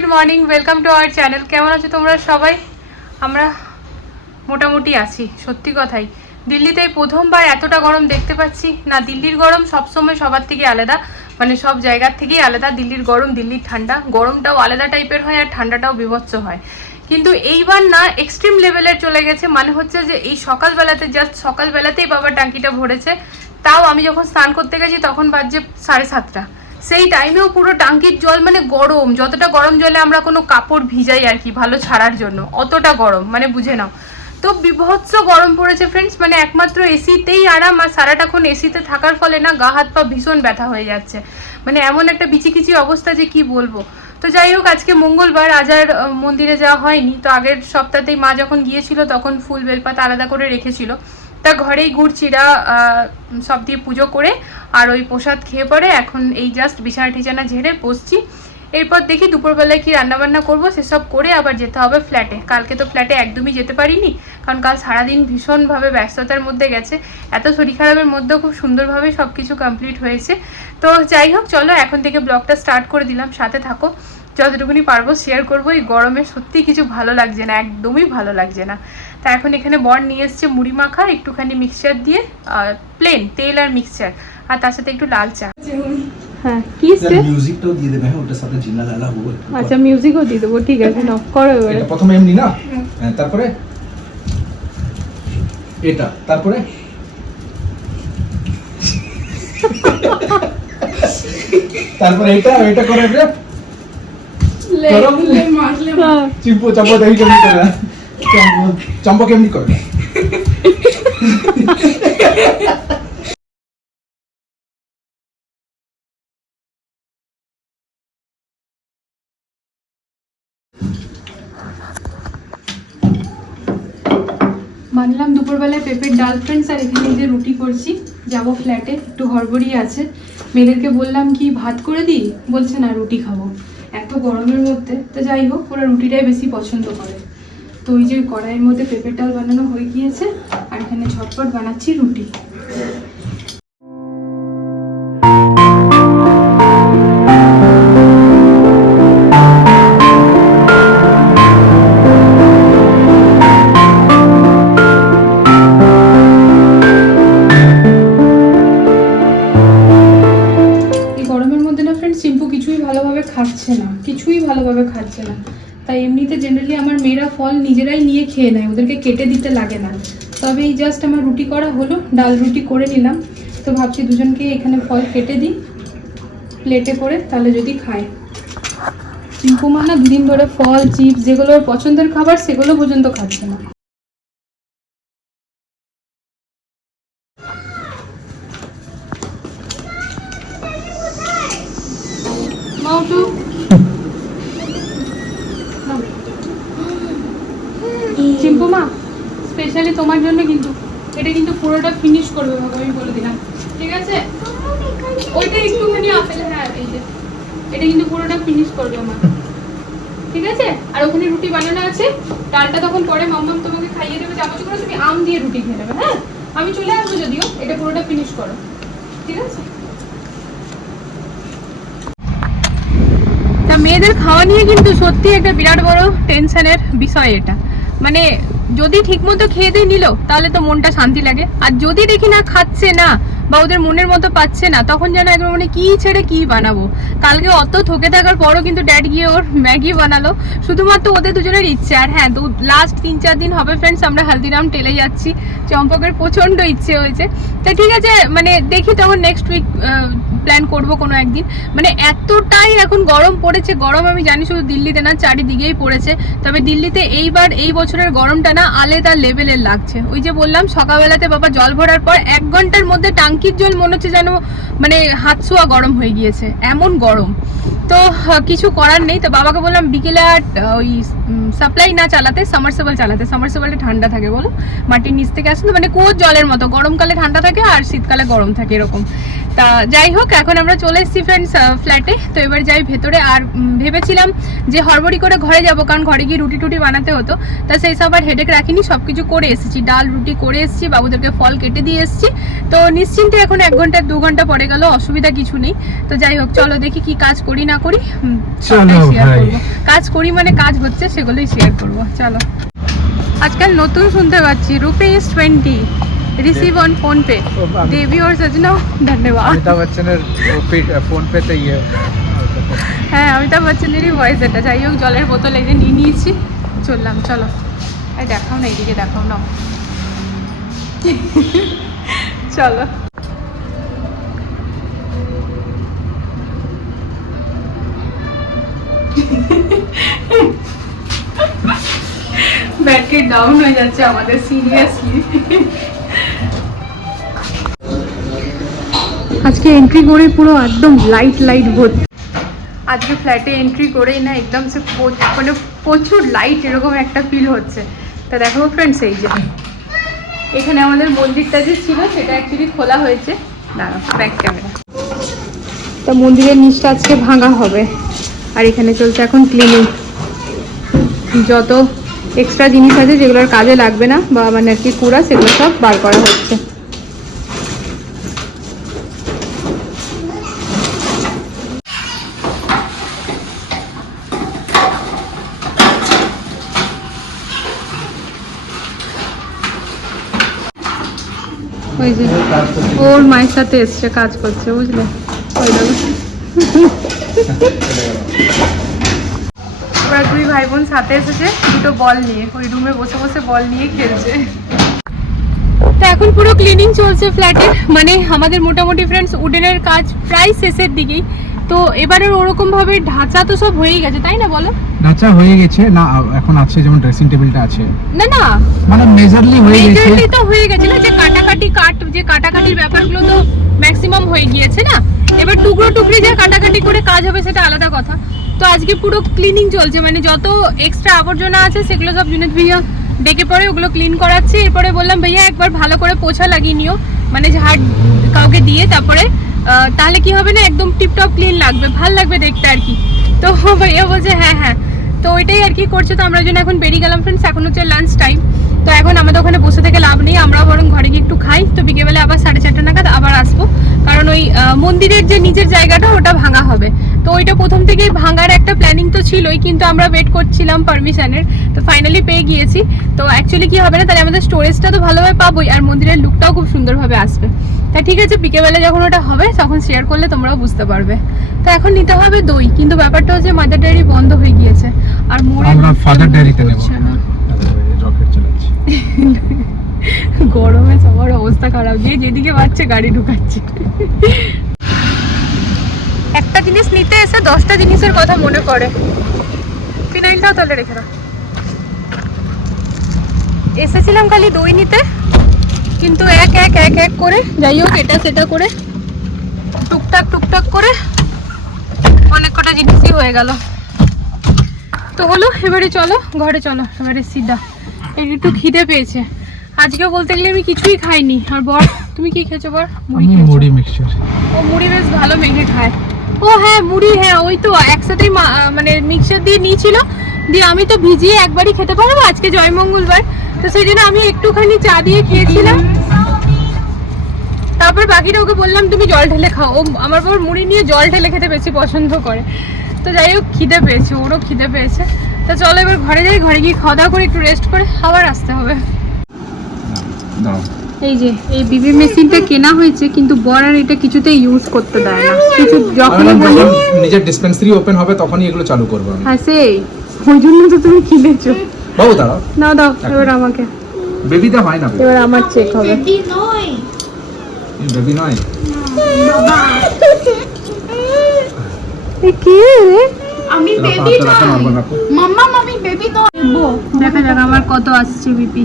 Good morning, welcome to our channel. কেমন আছো তোমরা সবাই? আমরা মোটামুটি আছি। সত্যি কথাই, দিল্লিতে প্রথমবার এতটা গরম দেখতে পাচ্ছি না। দিল্লির গরম সবসময় সবার থেকে আলাদা, মানে সব জায়গার থেকেই আলাদা। দিল্লির গরম, দিল্লির ঠান্ডা, গরমটাও আলাদা টাইপের হয় আর ঠান্ডাটাও বিভৎস হয়। কিন্তু এইবার না এক্সট্রিম লেভেলের চলে গেছে। মানে হচ্ছে যে এই সকালবেলাতে, জাস্ট সকালবেলাতেই বাবার ট্যাঙ্কিটা ভরেছে। তাও আমি যখন স্নান করতে গেছি তখন বাজছে 7:30। সেই টাইমেও পুরো টাঙ্কির জল মানে গরম, যতটা গরম জলে আমরা কোনো কাপড় ভিজাই আর কি ভালো ছাড়ার জন্য, অতটা গরম, মানে বুঝে নাও। তো বিভৎস গরম পড়েছে ফ্রেন্ডস। মানে একমাত্র এসিতেই আরাম, আর সারাটাক্ষণ এসিতে থাকার ফলে না গা হাত পা ভীষণ ব্যথা হয়ে যাচ্ছে। মানে এমন একটা বিচিকিচি অবস্থা যে কি বলবো। তো যাই হোক, আজকে মঙ্গলবার, আজ আর মন্দিরে যাওয়া হয়নি। তো আগের সপ্তাহতেই মা যখন গিয়েছিল তখন ফুল বেলপাতা আলাদা করে রেখেছিল। তা ঘরেই গুড় চিড়া সব দিয়ে পুজো করে আর ওই প্রসাদ খেয়ে পরে এখন এই জাস্ট বিছানা টিছানা ঝেড়ে বসছি। এরপর দেখি দুপুরবেলায় কি রান্নাবান্না করবো, সেসব করে আবার যেতে হবে ফ্ল্যাটে। কালকে তো ফ্ল্যাটে একদমই যেতে পারিনি, কারণ কাল সারাদিন ভীষণভাবে ব্যস্ততার মধ্যে গেছে। এত শরীর খারাপের মধ্যেও খুব সুন্দরভাবে সব কিছু কমপ্লিট হয়েছে। তো যাই হোক, চলো এখন থেকে ব্লগটা স্টার্ট করে দিলাম, সাথে থাকো। যতটুকুনি পারবো শেয়ার করবো। এই গরমে সত্যি কিছু ভালো লাগছে না, একদমই ভালো লাগছে না। তা এখন এখানে বর নিয়ে এসছে মুড়ি মাখা, একটুখানি মিক্সচার দিয়ে, প্লেন তেল আর মিক্সচার, আর তার সাথে একটু লাল চা। হ্যাঁ, কি মিউজিকটাও দিয়ে দেবে। হ্যাঁ, ওটার সাথে জিন্না লালা হবে। আচ্ছা, মিউজিকও দিয়ে দেবো, ঠিক আছে, নাও করো এবারে। এটা প্রথমে এমনি না, তারপরে এটা, তারপরে তারপরে এটা এটা করে রে লে মারলে চিম্পো চাম্পো দেই কেমনি করে, চাম্পো কেমনি করে। বানলাম দুপুরবেলায় পেঁপের ডাল ফ্রেন্ডস, আর এখানে যে রুটি করছি। যাব ফ্ল্যাটে, একটু হড়বড়ি আছে। মেয়েদেরকে বললাম কি ভাত করে দিই, বলছে না রুটি খাবো এত গরমের মধ্যে। তো যাই হোক, ওরা রুটিটাই বেশি পছন্দ করে। তো ওই যে কড়াইয়ের মধ্যে পেঁপের ডাল বানানো হয়ে গিয়েছে, আর এখানে ঝটপট বানাচ্ছি রুটি। কিছুই ভালোভাবে খাচ্ছে না। তাই এমনিতে জেনারেলি আমার মেয়েরা ফল নিজেরাই নিয়ে খেয়ে নেয়, ওদেরকে কেটে দিতে লাগে না। তবে এই জাস্ট আমার রুটি করা হলো, ডাল রুটি করে নিলাম। তো ভাবছি দুজনকে এখানে ফল কেটে দিই প্লেটে করে, তাহলে যদি খায়। চিম্পুমা না দুদিন ধরে ফল চিপস যেগুলো ওর পছন্দের খাবার সেগুলো পর্যন্ত খাচ্ছে না। চিম্পুমা স্পেশালি তোমার জন্য কিন্তু এটা কিন্তু পুরোটা ফিনিশ করবে বাবা, আমি বলে দিলাম, ঠিক আছে? ওইটা একটুখানি আপেল, হ্যাঁ এই যে এটা কিন্তু পুরোটা ফিনিশ করবে আমার, ঠিক আছে? আর ওখানে রুটি বানানো আছে, ডালটা তখন পরে মাম্মাম তোমাকে খাইয়ে দেবে চামচ করে, তুমি আম দিয়ে রুটি খেয়ে নেবে। হ্যাঁ, আমি চলে আসবো যদিও, এটা পুরোটা ফিনিশ করো, ঠিক আছে? তা মেয়েদের খাওয়া নিয়ে কিন্তু সত্যি একটা বিরাট বড় টেনশনের বিষয় এটা। মানে যদি ঠিক মতো খেয়ে দিয়ে নিল তাহলে তো মনটা শান্তি লাগে, আর যদি দেখি না খাচ্ছে না বা ওদের মনের মতো পাচ্ছে না, তখন যেন একবার মানে কি ছেড়ে কি বানাবো। কালকে অত থকে থাকার পরও কিন্তু ড্যাড গিয়ে ওর ম্যাগি বানালো, শুধুমাত্র ওদের দুজনের ইচ্ছে। আর হ্যাঁ, তো লাস্ট 3-4 দিন হবে ফ্রেন্ডস আমরা হালদিরাম টেলে যাচ্ছি, চম্পকের প্রচন্ড ইচ্ছে হয়েছে। তো ঠিক আছে, মানে দেখি তখন নেক্সট উইক প্ল্যান করবো কোনো একদিন। মানে এতটাই এখন গরম পড়েছে, গরম আমি জানি শুধু দিল্লিতে না চারিদিকেই পড়েছে। তবে দিল্লিতে এইবার এই বছরের গরমটা না আলাদা লেভেলের লাগছে। ওই যে বললাম সকালবেলাতে বাবা জল ভরার পর 1 ঘন্টার মধ্যে টাঙ্কির জল মনে হচ্ছে যেন মানে হাত ছোঁয়া গরম হয়ে গিয়েছে, এমন গরম। তো কিছু করার নেই। তো বাবাকে বললাম বিকেলে আর ওই সাপ্লাই না চালাতে, সামারসেবল চালাতে। সামারসেবলটা ঠান্ডা থাকে বলো, মাটির নিচ থেকে আসে, মানে কুয়োর জলের মতো, গরমকালে ঠান্ডা থাকে আর শীতকালে গরম থাকে এরকম। তা যাই হোক, এখন আমরা চলে এসেছি ফ্রেন্ডস ফ্ল্যাটে। তো এবার যাই ভেতরে। আর ভেবেছিলাম যে হড়বড়ি করে ঘরে যাব, কারণ ঘরে গিয়ে রুটি টুটি বানাতে হতো। তা সেই সব আর হেডেক রাখিনি, সব কিছু করে এসেছি, ডাল রুটি করে এসেছি, বাবুদেরকে ফল কেটে দিয়ে এসেছি। তো নিশ্চিন্ত মোটামুটি এখন 1 ঘন্টা 2 ঘন্টা পরে গেল, অসুবিধা কিছু নেই। তো যাই হোক, চলো দেখি কি কাজ করি না করি, সবটাই শেয়ার করবো। কাজ করি মানে কাজ হচ্ছে, সেগুলোই শেয়ার করবো। চলো। আজকাল নতুন শুনতে পাচ্ছি ₹20 रिसीव ऑन फोन पे, देवी और सजना धन्यवाद। অমিতাভ বচ্চনের ফোন পেতে ইয়ে হ্যাঁ, অমিতাভ বচ্চনেরই ভয়েস এটা। যাই হোক, জলের বোতল এই যে নিয়ে নিয়েছি, চললাম। চলো, এই দেখাও না, এইদিকে দেখাও না। চলো। ব্যাটারি ডাউন হয়ে যাচ্ছে আমাদের, সিরিয়াসলি। আজকে এন্ট্রি করে পুরো একদম লাইট লাইট ভর্তি। আজকে ফ্ল্যাটে এন্ট্রি করেই না একদম সে মানে প্রচুর লাইট এরকম একটা ফিল হচ্ছে। তা দেখো ফ্রেন্ডস, এই যে এখানে আমাদের মন্দিরটা যে ছিল সেটা অ্যাকচুয়ালি খোলা হয়েছে। দাঁড়াও, ব্যাক ক্যামেরা। তা মন্দিরের নিচটা আজকে ভাঙা হবে, আর এখানে চলছে এখন ক্লিনিং। যত এক্সট্রা জিনিস আছে যেগুলোর কাজে লাগবে না বা মানে আর কি কুড়া, সেগুলো সব বার করা হচ্ছে। ওই যে ওর মায়ের সাথে এসছে, কাজ করছে, বুঝলে? ওই দেখো, ওরা 2 ভাই বোন সাথে এসেছে, দুটো বল নিয়ে ওই রুমে বসে বসে বল নিয়ে খেলছে। তো এখন পুরো ক্লিনিং চলছে ফ্ল্যাটের, মানে আমাদের মোটামুটি ফ্রেন্ডস উডেনের কাজ প্রায় শেষের দিকেই। তো এবারের ওরকম ভাবে ঢাঁচা তো সব হয়েই গেছে, তাই না বলো? ঢাঁচা হয়ে গেছে না, এখন আছে যেমন ড্রেসিং টেবিলটা আছে। না না, মানে মেজারলি হয়ে গেছে। মেজারলি তো হয়ে গেছে না, যে কাটাকাটির ব্যাপারগুলো তো ম্যাক্সিমাম হয়ে গিয়েছে না। এবার টুকরো টুকরি যে কাটাকাটি করে কাজ হবে সেটা আলাদা কথা। তো আজকে পুরো ক্লিনিং চলছে, মানে যত এক্সট্রা আবর্জনা আছে সেগুলো সব জুনেদ ভাইয়া ডেকে পরে ওগুলো ক্লিন করাচ্ছে। এরপরে বললাম ভাইয়া একবার ভালো করে পোছা লাগিয়ে নিও, মানে ঝাড় কাউকে দিয়ে, তারপরে তাহলে কি হবে না, একদম টিপটপ ক্লিন লাগবে, ভাল লাগবে দেখতে আর কি। তো ভাইয়া বলছে হ্যাঁ হ্যাঁ, তো ওইটাই আর কি করছে। তো আমরা জন্য এখন বেরিয়ে গেলাম ফ্রেন্ডস, এখন হচ্ছে লাঞ্চ টাইম। তো এখন আমাদের ওখানে বসে থেকে লাভ নেই, আমরা বরং ঘরে গিয়ে একটু খাই। তো বিকেলবেলা আবার 4:30 নাগাদ আবার আসবো, কারণ ওই মন্দিরের যে নিচের জায়গাটা ওটা ভাঙা হবে। তো ওইটা প্রথম থেকেই ভাঙার একটা প্ল্যানিং তো ছিলই, কিন্তু আমরা ওয়েট করছিলাম পারমিশনের। তো ফাইনালি পেয়ে গিয়েছি। তো অ্যাকচুয়ালি কি হবে না, তাহলে আমাদের স্টোরেজটা তো ভালোভাবে পাবোই, আর মন্দিরের লুকটাও খুব সুন্দরভাবে আসবে। তা ঠিক আছে, বিকেলবেলা যখন ওটা হবে তখন শেয়ার করলে তোমরাও বুঝতে পারবে। তো এখন নিতে হবে দই, কিন্তু ব্যাপারটা হচ্ছে মাদার ডেয়ারি বন্ধ হয়ে গিয়েছে, আর আমরা ফাদার ডেয়ারিতে নেব। রকেট চালাচ্ছি। গরমে সবার অবস্থা খারাপ, যে যেদিকে পাচ্ছে গাড়ি ঢুকাচ্ছে। একটা জিনিস নিতে এসে 10টা জিনিসের কথা মনে পড়ে। ফিনাইলটাও তাহলে রেখে দাও। এসেছিলাম খালি দই নিতে, কিন্তু এক এক এক এক করে যাই হোক এটা সেটা করে টুকটাক করে অনেক কটা জিনিসই হয়ে গেল। তো হলো, এবারে চলো ঘরে, চলো এবারে সিধা। একটু খিদে পেয়েছে, আজকে বলতে গেলে আমি কিছুই খাইনি। আর বর, তুমি কি খেয়েছো বর? মুড়ি মিক্সচার। ও মুড়ি বেশ ভালো মেখে খায়। ও হ্যাঁ মুড়ি, হ্যাঁ ওই তো একসাথেই মানে মিক্সচার দিয়ে নিয়েছিল, দিয়ে আমি তো ভিজিয়ে একবারই খেতে পারবো, আজকে জয় মঙ্গলবার, তো সেই জন্য আমি একটুখানি চা দিয়ে খেয়েছিলাম। তারপর বাকিটা ওকে বললাম তুমি জল ঢেলে খাও। ও আমার বর মুড়ি নিয়ে জল ঢেলে খেতে বেশি পছন্দ করে। তো যাই হোক, খিদে পেয়েছে, ওরও খিদে পেয়েছে। তো চলো এবার ঘরে যাই, ঘরে গিয়ে খাওয়া দাওয়া করে একটু রেস্ট করে আবার আসতে হবে। এই যে এই বিবি মেশিনটা কেনা হয়েছে, কিন্তু বর আর এটা কিছুতেই ইউজ করতে দেয় না। কিছু যখনই বলি নিজের ডিসপেন্সারি ওপেন হবে তখনই এগুলো চালু করব আমি। হ্যাঁ সেই ওই জন্য তো তুমি কিনেছো। বাবু দাঁড়াও, নাও দাও এবার আমাকে। বেবিটা হয় না, এবার আমার চেক হবে। বেবি নয় এই কি রে? আমি বেবি না মাম্মা, আমি বেবি তো। দেখা যাক আমার কত আসছে বিপি।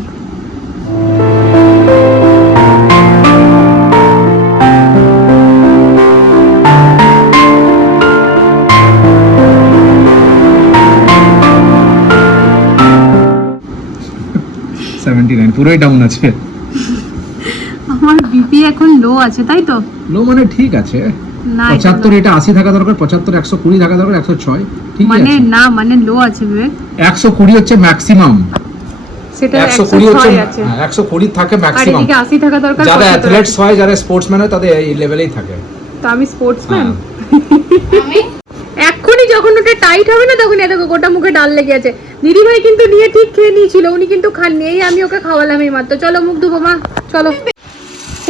পুরোই ডাউন আছে। আমার বিপি এখন লো আছে, তাই তো? লো মানে ঠিক আছে, না 75 এটা 80 থাকা দরকার, 75 120 থাকা দরকার, 106 ঠিক আছে। মানে না, মানে লো আছে বিবেক। 120 হচ্ছে ম্যাক্সিমাম, সেটা 120 হচ্ছে, 106 আছে। 120 থাকে আর ম্যাক্সিমাম। এদিকে 80 থাকা দরকার। যারা 75 অ্যাথলেটস হয়, যারা স্পোর্টসম্যান হয়, তাদের এই লেভেলেই থাকে। তো আমি স্পোর্টসম্যান। হ্যাঁ। আমি এক্ষুনি যখন ওটা টাইট হবে না তখন এত গোটা মুখে ডাল লেগে আছে। দিদিভাই কিন্তু নিয়ে ঠিক খেয়ে নিয়েছিল, উনি কিন্তু খাননি, এই আমি ওকে খাওয়ালাম এই মাত্র। চলো মুখ ধুবো মা, চলো।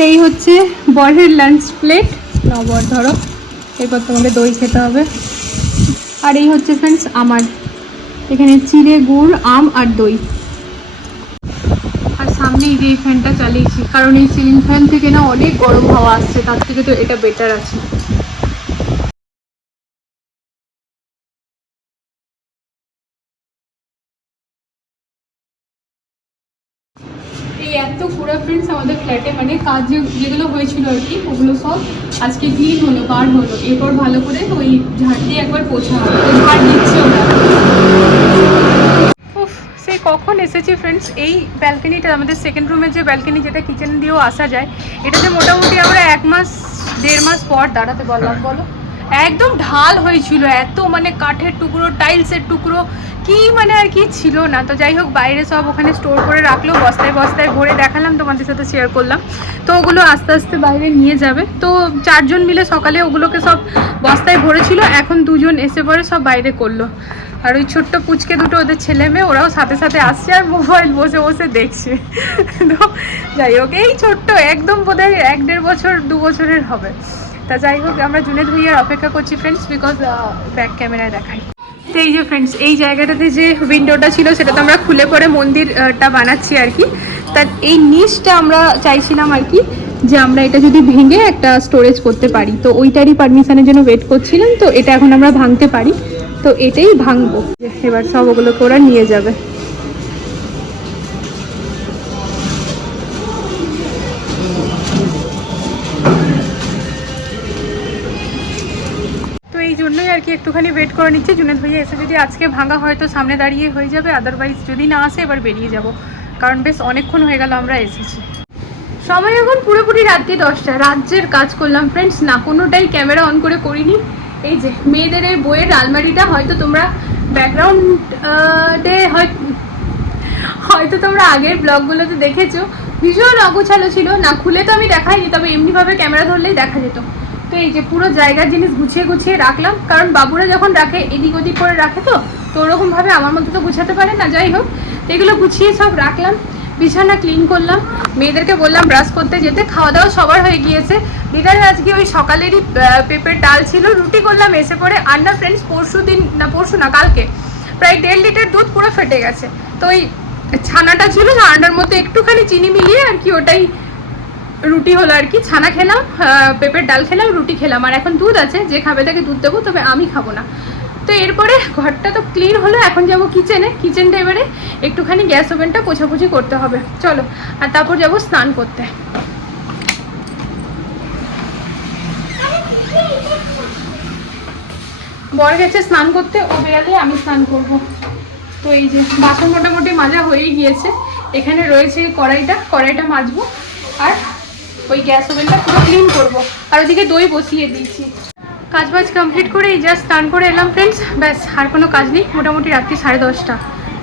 এই হচ্ছে বরের লাঞ্চ প্লেট, নাও বর ধরো, এরপর তোমাকে দই খেতে হবে। আর এই হচ্ছে ফ্রেন্ডস আমার, এখানে চিড়ে গুড় আম আর দই। আর সামনে এই যে এই ফ্যানটা চালিয়েছি, কারণ এই সিলিং ফ্যান থেকে না অনেক গরম হাওয়া আসছে, তার থেকে তো এটা বেটার আছে। এই এত পুরো ফ্রেন্ডস আমাদের ফ্ল্যাটে, মানে কাজ যেগুলো হয়েছিল আর কি, ওগুলো সব আজকে ক্লিন হলো, বার হলো। এরপর ভালো করে ওই ঝাড় দিয়ে একবার পোছা হবে, তো ঝাড় দিচ্ছে ওরা। উফ, সেই কখন এসেছি ফ্রেন্ডস। এই ব্যালকনিটা আমাদের সেকেন্ড রুমের যে ব্যালকনি, যেটা কিচেন দিয়েও আসা যায়, এটাতে মোটামুটি আমরা 1 মাস 1.5 মাস পর দাঁড়াতে পারলাম বলো। একদম ঢাল হয়েছিল, এত মানে কাঠের টুকরো, টাইলসের টুকরো, কি মানে আর কি ছিল না। তো যাই হোক, বাইরে সব ওখানে স্টোর করে রাখলো, বস্তায় বস্তায় ভরে, দেখালাম তোমাদের সাথে, শেয়ার করলাম। তো ওগুলো আস্তে আস্তে বাইরে নিয়ে যাবে। তো 4 জন মিলে সকালে ওগুলোকে সব বস্তায় ভরেছিল, এখন 2 জন এসে পরে সব বাইরে করলো। আর ওই ছোট্ট পুচকে দুটো, ওদের ছেলে মেয়ে, ওরাও সাথে সাথে আসছে আর মোবাইল বসে বসে দেখছে। তো যাই হোক, এই ছোট্ট একদম বোধহয় 1-1.5 বছর 2 বছরের হবে। তা যাই হোক, আমরা জুনেদ ভাইয়ার অপেক্ষা করছি ফ্রেন্ডস, বিকজ ব্যাক ক্যামেরায় দেখাই। তো এই যে ফ্রেন্ডস, এই জায়গাটাতে যে উইন্ডোটা ছিল সেটা তো আমরা খুলে পরে মন্দিরটা বানাচ্ছি আর কি। তা এই নিচটা আমরা চাইছিলাম আর কি, যে আমরা এটা যদি ভেঙে একটা স্টোরেজ করতে পারি, তো ওইটারই পারমিশনের জন্য ওয়েট করছিলাম। তো এটা এখন আমরা ভাঙতে পারি, তো এটাই ভাঙবো। এবার সব ওগুলোকে ওরা নিয়ে যাবে। তো এই জন্যই আর কি একটুখানি ওয়েট করে নিচ্ছে। জুনেদ ভাইয়া এসে যদি আজকে ভাঙা হয় তো সামনে দাঁড়িয়ে হয়ে যাবে, আদারওয়াইজ যদি না আসে এবার বেরিয়ে যাব, কারণ বেশ অনেকক্ষণ হয়ে গেল আমরা এসেছি। সময় এখন পুরোপুরি রাত্রি 10টা। রাজ্যের কাজ করলাম ফ্রেন্ডস, না কোনোটাই ক্যামেরা অন করে করিনি। এই যে মেয়েদের এই বইয়ের আলমারিটা হয়তো তোমরা ব্যাকগ্রাউন্ডে হয়তো তোমরা আগের ব্লগগুলোতে দেখেছো, ভীষণ অগোছালো ছিল, না খুলে তো আমি দেখাইনি, তবে এমনিভাবে ক্যামেরা ধরলেই দেখা যেত। তো এই যে পুরো জায়গার জিনিস গুছিয়ে গুছিয়ে রাখলাম, কারণ বাবুরা যখন রাখে এদিক ওদিক করে রাখে, তো ওরকমভাবে আমার মধ্যে তো গুছাতে পারে না। যাই হোক, এগুলো গুছিয়ে সব রাখলাম, বিছানা ক্লিন করলাম, মেয়েদেরকে বললাম ব্রাশ করতে যেতে। খাওয়া দাওয়া সবার হয়ে গিয়েছে। ডিনারে আজকে ওই সকালেরই পেঁপের ডাল ছিল, রুটি করলাম এসে পরে। আর না ফ্রেন্ডস, পরশু না কালকে প্রায় 1.5 লিটার দুধ পুরো ফেটে গেছে। তো ওই ছানাটা ছিল, ছানাটার মধ্যে একটুখানি চিনি মিলিয়ে আর কি ওটাই রুটি হলো আর কি। ছানা খেলাম, পেঁপের ডাল খেলাম, রুটি খেলাম। আর এখন দুধ আছে, যে খাবে তাকে দুধ দেবো, তবে আমি খাবো না। তো এরপরে ঘরটা তো ক্লিন হলো, এখন যাব কিচেনটা এবারে একটুখানি গ্যাস ওভেনটা পোছাপুছি করতে হবে। চলো, আর তারপর যাব স্নান করতে। বর গেছে স্নান করতে, ও বেরালে আমি স্নান করব। তো এই যে বাসন মোটামুটি মাজা হয়েই গিয়েছে, এখানে রয়েছে কড়াইটা মাজবো, আর ওই গ্যাস ওভেনটা পুরো ক্লিন করবো। আর ওদিকে দই বসিয়ে দিয়েছি। কাজবাজ কমপ্লিট করে এই জাস্ট স্নান করে এলাম ফ্রেন্ডস, ব্যাস আর কোনো কাজ নেই। মোটামুটি রাত্রি 10:30।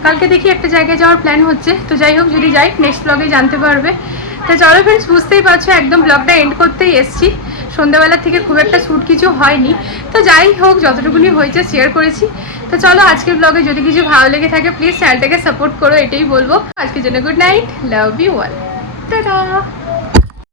কালকে দেখি একটা জায়গায় যাওয়ার প্ল্যান হচ্ছে, তো যাই হোক, যদি যাই নেক্সট ব্লগে জানতে পারবে। তো চলো ফ্রেন্ডস, বুঝতেই পারছো একদম ব্লগটা এন্ড করতেই এসছি। সন্ধ্যাবেলা থেকে খুব একটা শ্যুট কিছু হয়নি, তো যাই হোক যতটুকুনি হয়েছে শেয়ার করেছি। তো চলো, আজকের ব্লগে যদি কিছু ভালো লেগে থাকে প্লিজ চ্যানেলটাকে সাপোর্ট করো, এটাই বলবো। আজকের জন্য good night, love you all, tata.